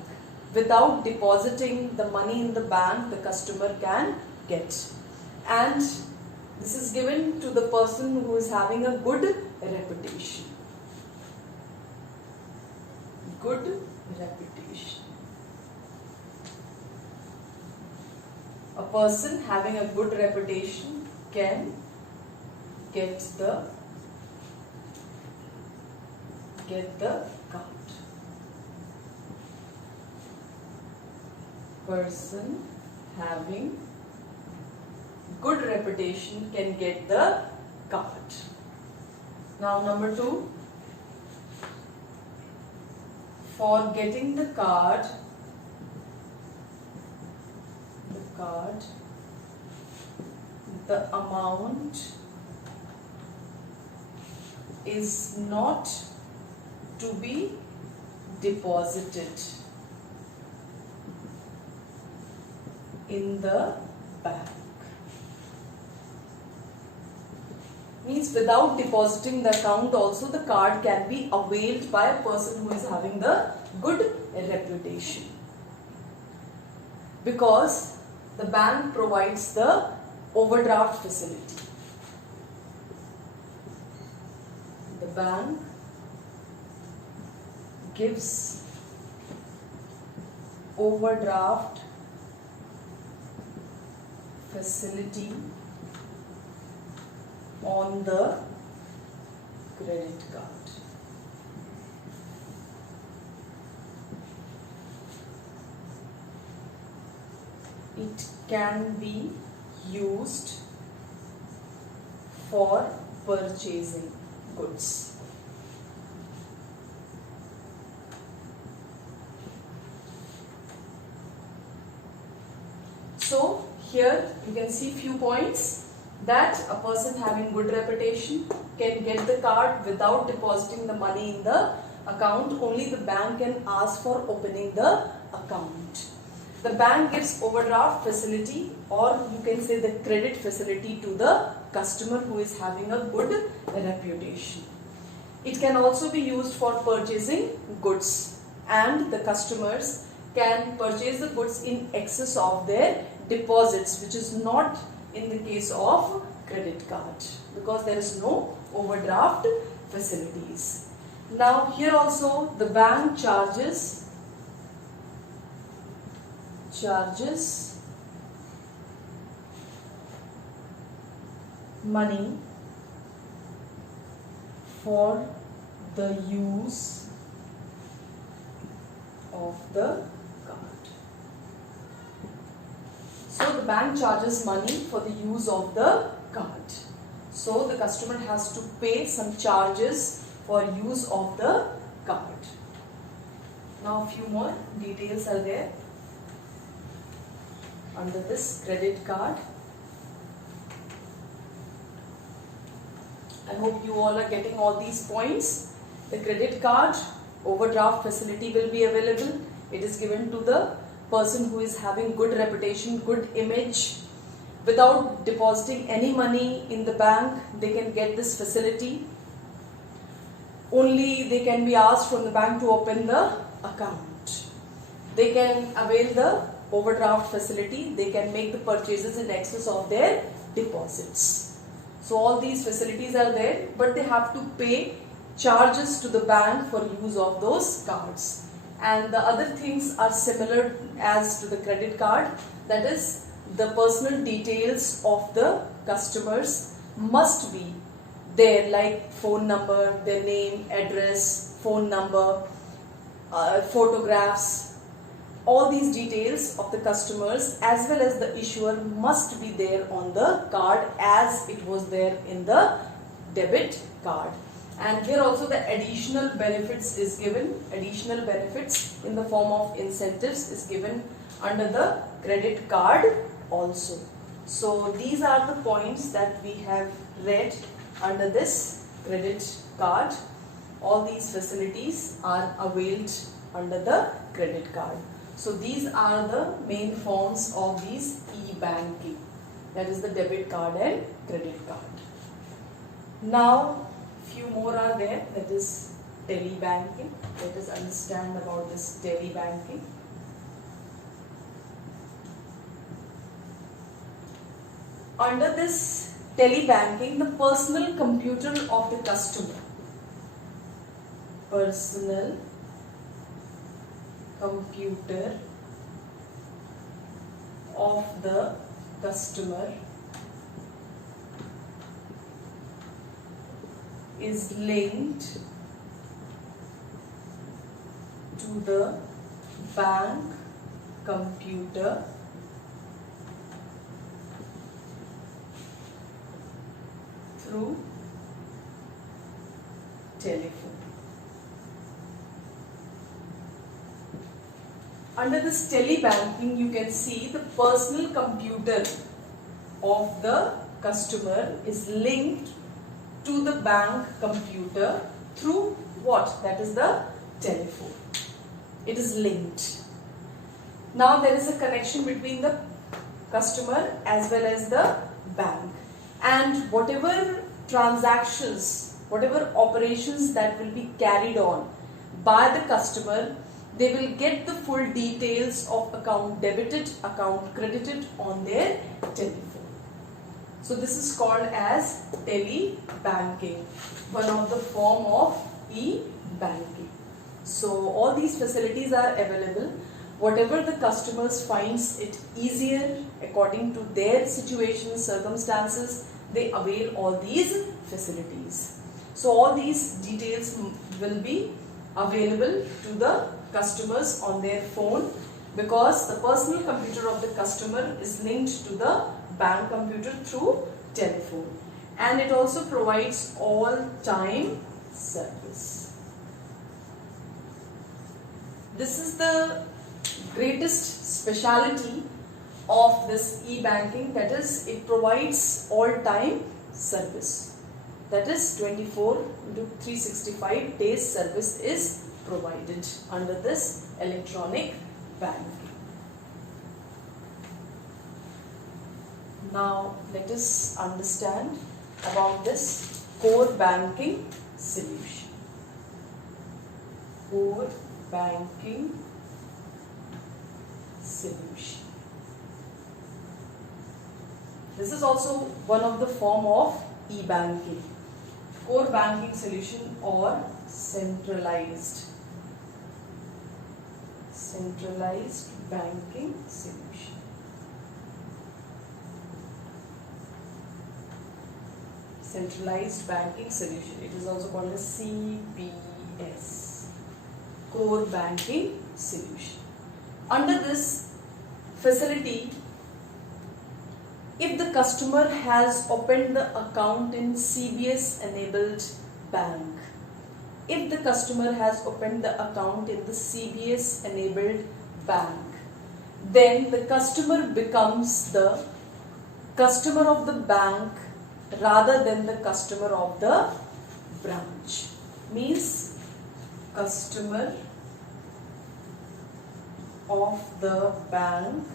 Without depositing the money in the bank, the customer can get. And this is given to the person who is having a good reputation. Good reputation. A person having a good reputation can get the card. Person having good reputation can get the card. Now number 2, for getting the card, the amount is not to be deposited in the bank. Means without depositing the account also the card can be availed by a person who is having the good reputation, because the bank provides the overdraft facility. The bank gives overdraft facility on the credit card. It can be used for purchasing goods. So here you can see few points, that a person having good reputation can get the card without depositing the money in the account. Only the bank can ask for opening the account. The bank gives overdraft facility, or you can say the credit facility, to the customer who is having a good reputation. It can also be used for purchasing goods, and the customers can purchase the goods in excess of their deposits, which is not in the case of credit card, because there is no overdraft facilities. Now here also the bank charges money for the use of the card. So the bank charges money for the use of the card. So the customer has to pay some charges for use of the card. Now a few more details are there under this credit card. I hope you all are getting all these points. The credit card overdraft facility will be available. It is given to the person who is having good reputation, good image. Without depositing any money in the bank, they can get this facility. Only they can be asked from the bank to open the account. They can avail the overdraft facility. They can make the purchases in excess of their deposits. So all these facilities are there, but they have to pay charges to the bank for use of those cards. And the other things are similar as to the credit card, that is, the personal details of the customers must be there, like phone number, their name, address, phone number, photographs. All these details of the customers as well as the issuer must be there on the card as it was there in the debit card. And here also the additional benefits is given. Additional benefits in the form of incentives is given under the credit card also. So these are the points that we have read under this credit card. All these facilities are availed under the credit card. So these are the main forms of these e-banking, that is the debit card and credit card. Now few more are there, that is tele-banking. Let us understand about this tele-banking. Under this tele-banking, the personal computer of the customer, personal computer of the customer is linked to the bank computer through telephone. Under this telebanking, you can see the personal computer of the customer is linked to the bank computer through what? That is the telephone. It is linked. Now there is a connection between the customer as well as the bank, and whatever transactions, whatever operations that will be carried on by the customer, they will get the full details of account debited, account credited on their telephone. So this is called as telebanking, one of the form of e-banking. So all these facilities are available. Whatever the customers finds it easier according to their situation, circumstances, they avail all these facilities. So all these details will be available to the customers on their phone, because the personal computer of the customer is linked to the bank computer through telephone, and it also provides all-time service. This is the greatest speciality of this e-banking, that is, it provides all-time service. That is 24 into 365 days service is provided under this electronic banking. Now let us understand about this core banking solution. Core banking solution. This is also one of the form of e-banking. Core banking solution or centralized banking solution. Centralized banking solution. It is also called as CBS, core banking solution. Under this facility, if the customer has opened the account in CBS enabled bank, if the customer has opened the account in the CBS enabled bank, then the customer becomes the customer of the bank rather than the customer of the branch. Means customer of the bank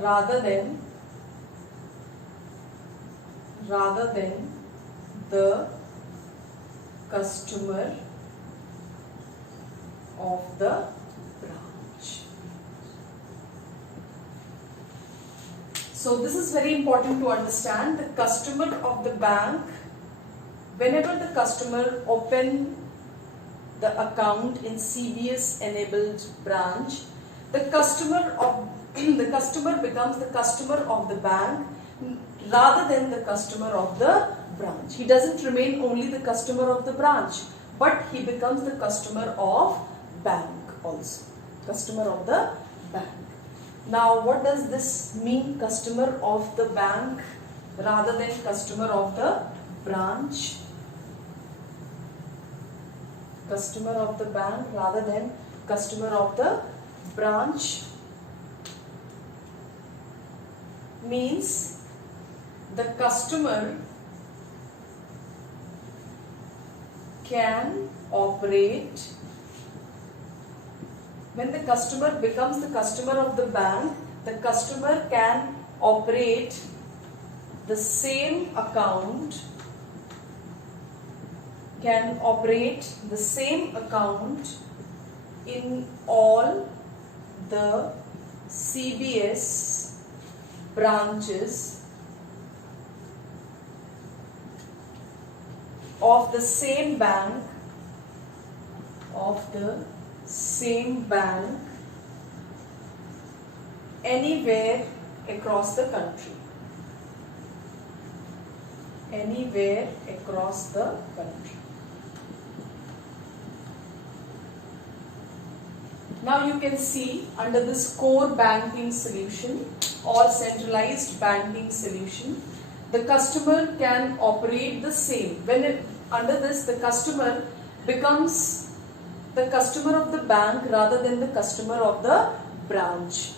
rather than the customer of the branch. So this is very important to understand. The customer of the bank, whenever the customer open the account in CBS enabled branch, the customer becomes the customer of the bank rather than the customer of the branch. He doesn't remain only the customer of the branch, but he becomes the customer of bank also. Customer of the bank. Now what does this mean, customer of the bank rather than customer of the branch? Customer of the bank rather than customer of the branch means the customer can operate, when the customer becomes the customer of the bank, the customer can operate the same account, in all the CBS branches of the same bank of the same bank anywhere across the country. Anywhere across the country. Now you can see under this core banking solution or centralized banking solution, the customer can operate the same. Under this, the customer becomes the customer of the bank rather than the customer of the branch.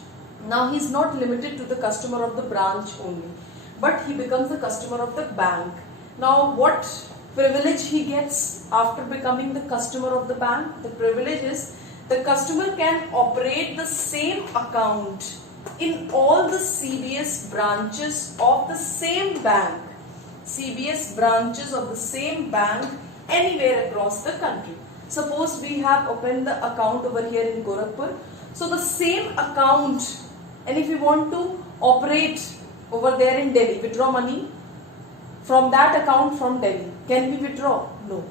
Now he is not limited to the customer of the branch only, but he becomes the customer of the bank. Now what privilege he gets after becoming the customer of the bank? The privilege is the customer can operate the same account in all the CBS branches of the same bank. CBS branches of the same bank anywhere across the country. Suppose we have opened the account over here in Gorakhpur. So the same account, and if you want to operate over there in Delhi, withdraw money from that account from Delhi, can we withdraw? No.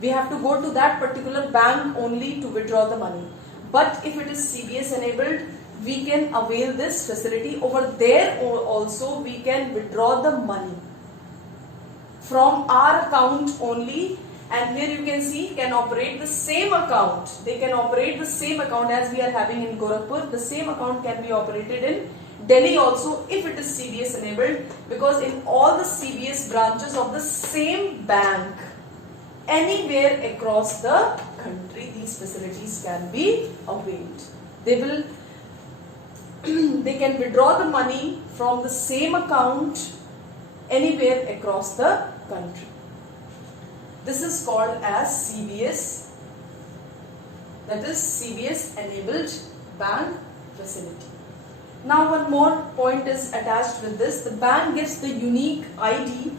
We have to go to that particular bank only to withdraw the money. But if it is CBS enabled, we can avail this facility. Over there also we can withdraw the money from our account only, and here you can see can operate the same account. They can operate the same account as we are having in Gorakhpur. The same account can be operated in Delhi also if it is CBS enabled, because in all the CBS branches of the same bank anywhere across the country these facilities can be availed. They can withdraw the money from the same account anywhere across the country. This is called as CBS, that is CBS enabled bank facility. Now one more point is attached with this. The bank gives the unique ID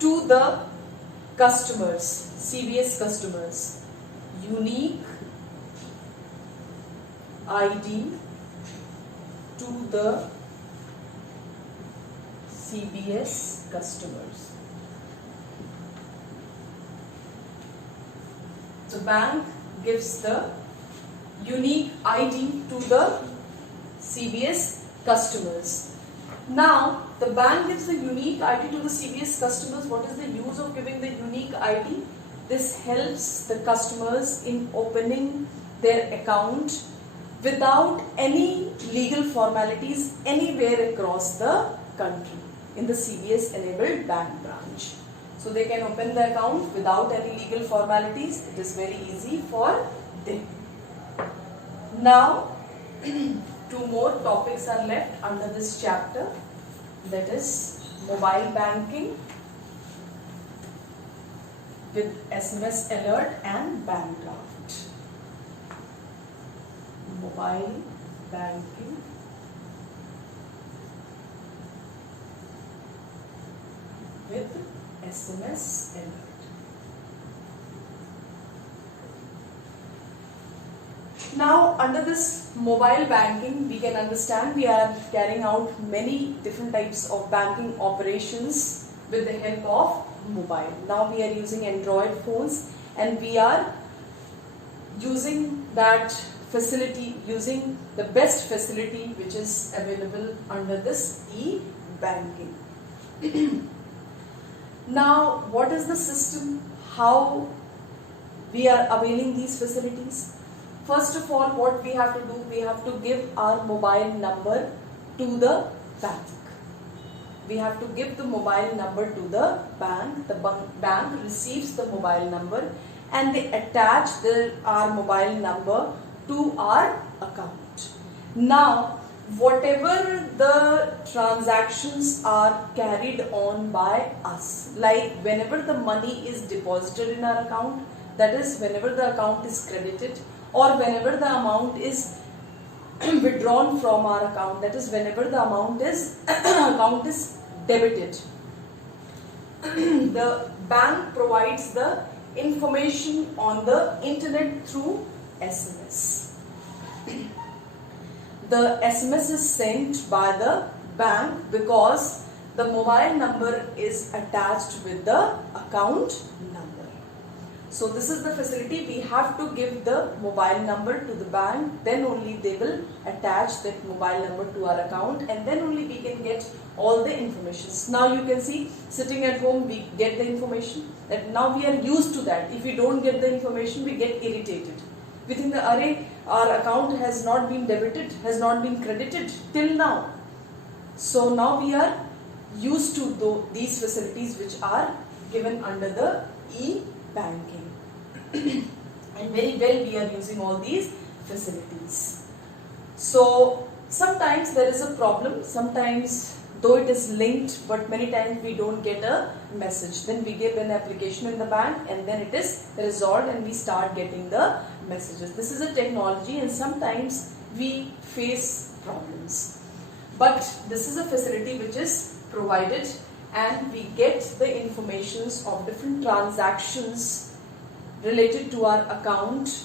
to the customers, CBS customers. Unique ID to the CBS customers. The bank gives the unique ID to the CBS customers. Now, the bank gives the unique ID to the CBS customers. What is the use of giving the unique ID? This helps the customers in opening their account without any legal formalities anywhere across the country in the CBS enabled bank branch. So they can open the account without any legal formalities. It is very easy for them. Now, two more topics are left under this chapter, that is mobile banking with SMS alert and bank draft. Mobile banking with SMS alert. Now, under this mobile banking, we can understand we are carrying out many different types of banking operations with the help of mobile. Now we are using Android phones and we are using that facility, using the best facility which is available under this e-banking. Now, what is the system? How we are availing these facilities? First of all, what we have to do, we have to give our mobile number to the bank. We have to give the mobile number to the bank. The bank receives the mobile number and they attach our mobile number to our account. Now, whatever the transactions are carried on by us, like whenever the money is deposited in our account, that is whenever the account is credited, or whenever the amount is withdrawn from our account, that is whenever the account is debited, the bank provides the information on the internet through SMS. The SMS is sent by the bank because the mobile number is attached with the account number. So this is the facility. We have to give the mobile number to the bank, then only they will attach that mobile number to our account, and then only we can get all the information. Now you can see, sitting at home we get the information, that now we are used to that. If we don't get the information, we get irritated. We think that array, our account has not been debited, has not been credited till now. So now we are used to these facilities which are given under the e-banking. And very well we are using all these facilities. So sometimes there is a problem, sometimes though it is linked, but many times we don't get a message. Then we give an application in the bank and then it is resolved and we start getting the messages. This is a technology and sometimes we face problems. But this is a facility which is provided and we get the informations of different transactions related to our account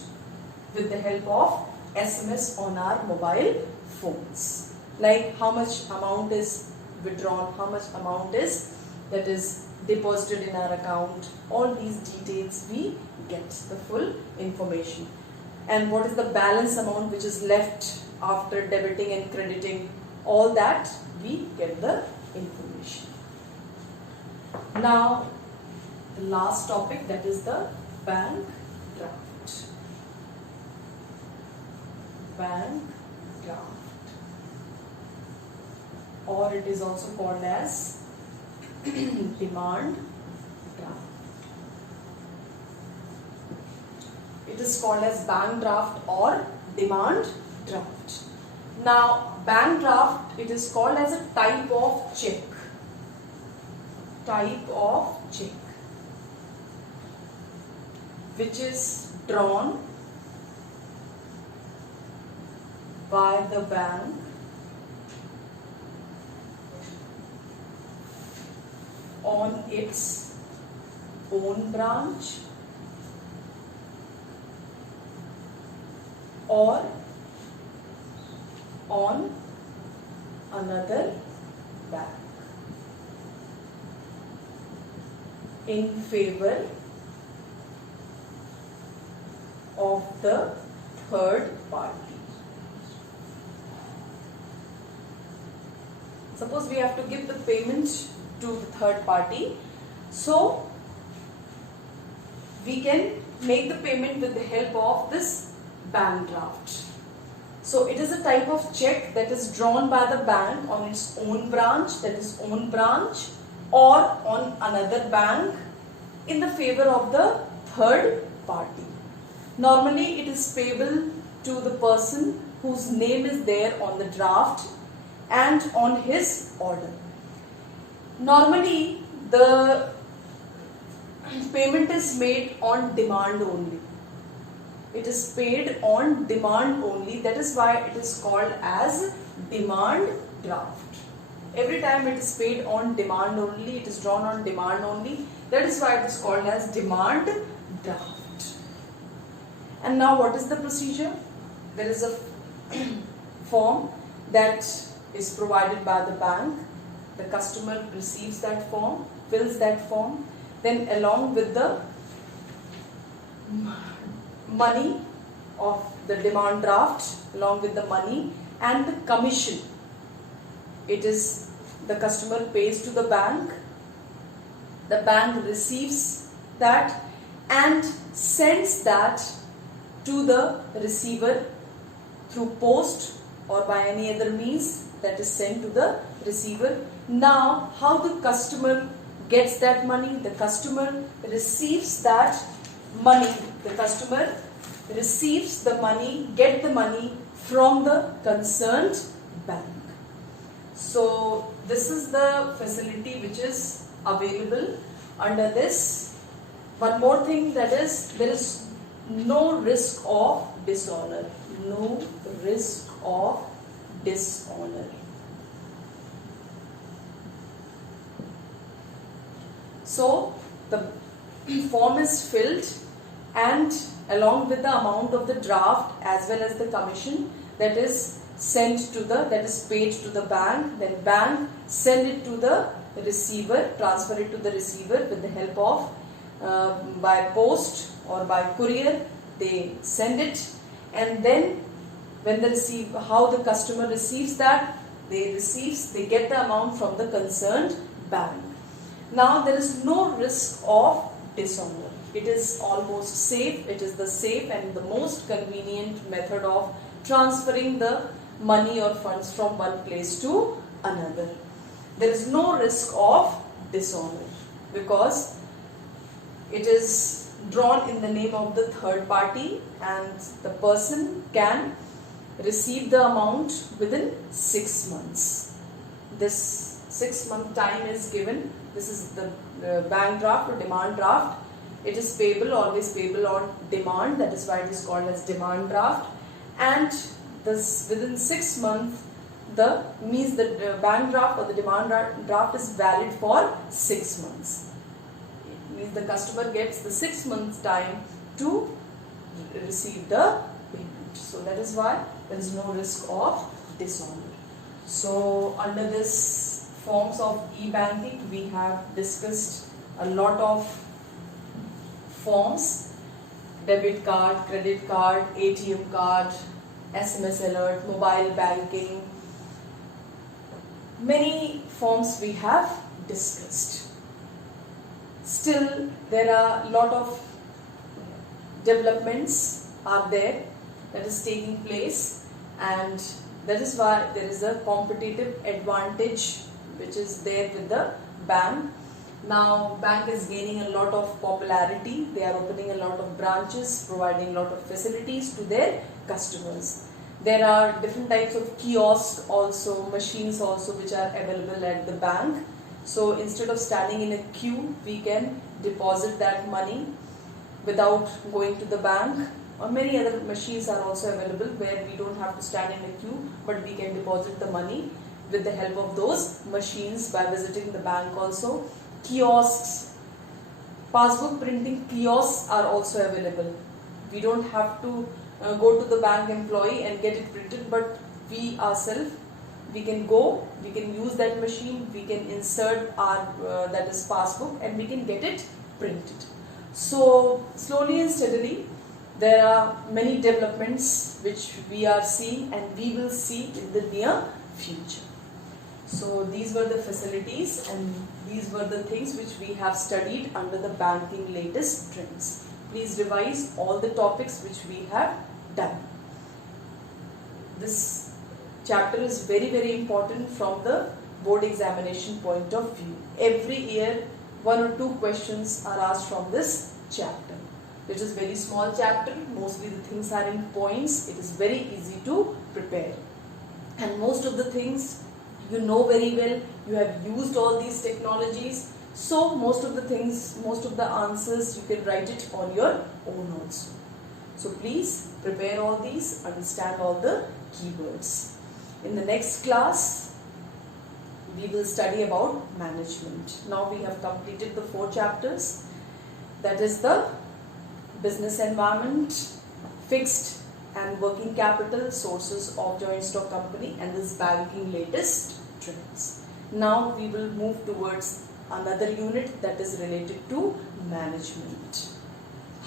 with the help of SMS on our mobile phones. Like how much amount is withdrawn, how much amount is deposited in our account. All these details we get the full information. And what is the balance amount which is left after debiting and crediting, all that we get the information. Now the last topic, that is the bank draft. Bank draft, or it is also called as demand draft. It is called as bank draft or demand draft. Now bank draft, it is called as a type of check. Type of check which is drawn by the bank on its own branch or on another bank in favor of the third party. Suppose we have to give the payment to the third party, so we can make the payment with the help of this bank draft. So it is a type of check that is drawn by the bank on its own branch, that is own branch, or on another bank in the favor of the third party. Normally it is payable to the person whose name is there on the draft and on his order. Normally the payment is made on demand only. It is paid on demand only. That is why it is called as demand draft. Every time it is paid on demand only, it is drawn on demand only. That is why it is called as demand draft. And now what is the procedure? There is a form that is provided by the bank. The customer receives that form, fills that form, then along with the money of the demand draft, along with the money and the commission, it is the customer pays to the bank receives that and sends that to the receiver through post or by any other means, that is sent to the receiver. Now how the customer gets that money? The customer receives that money. The customer receives the money, get the money from the concerned bank. So this is the facility which is available under this. One more thing, that is, there is no risk of dishonor. No risk of dishonor. So the form is filled and along with the amount of the draft as well as the commission, that is sent to the, that is paid to the bank, then bank send it to the receiver, transfer it to the receiver with the help of by post or by courier, they send it, and then when they receive, how the customer receives that, they get the amount from the concerned bank. Now there is no risk of dishonor. It is almost safe. It is the safe and the most convenient method of transferring the money or funds from one place to another. There is no risk of dishonor because it is drawn in the name of the third party, and the person can receive the amount within 6 months. This 6-month time is given. This is the bank draft or demand draft. It is payable, always payable on demand. That is why it is called as demand draft. And this within 6 months, the bank draft or the demand draft is valid for 6 months. It means the customer gets the 6 months time to receive the payment. So that is why there is no risk of dishonor. So under this forms of e-banking, we have discussed a lot of forms: debit card, credit card, ATM card, SMS alert, mobile banking. Many forms we have discussed. Still, there are a lot of developments are there that is taking place, and that is why there is a competitive advantage which is there with the bank. Now bank is gaining a lot of popularity. They are opening a lot of branches, providing a lot of facilities to their customers. There are different types of kiosks also, machines also, which are available at the bank. So instead of standing in a queue, we can deposit that money without going to the bank. Or many other machines are also available where we don't have to stand in a queue, but we can deposit the money with the help of those machines by visiting the bank also. Kiosks, passbook printing kiosks are also available. We don't have to go to the bank employee and get it printed, but we ourselves, we can go, we can use that machine, we can insert our that is passbook, and we can get it printed. So slowly and steadily there are many developments which we are seeing and we will see in the near future. So these were the facilities and these were the things which we have studied under the banking latest trends. Please revise all the topics which we have done. This chapter is very, very important from the board examination point of view. Every year 1 or 2 questions are asked from this chapter. It is very small chapter, mostly the things are in points. It is very easy to prepare, and most of the things you know very well. You have used all these technologies, so most of the things, most of the answers, you can write it on your own also. So please prepare all these, understand all the keywords. In the next class, we will study about management. Now we have completed the 4 chapters. That is the business environment, fixed and working capital, sources of joint stock company, and this banking latest trends. Now we will move towards another unit that is related to management.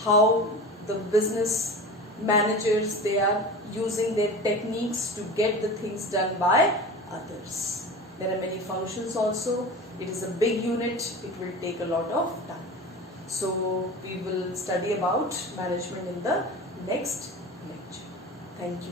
How the business managers, they are using their techniques to get the things done by others. There are many functions also. It is a big unit. It will take a lot of time. So we will study about management in the next lecture. Thank you.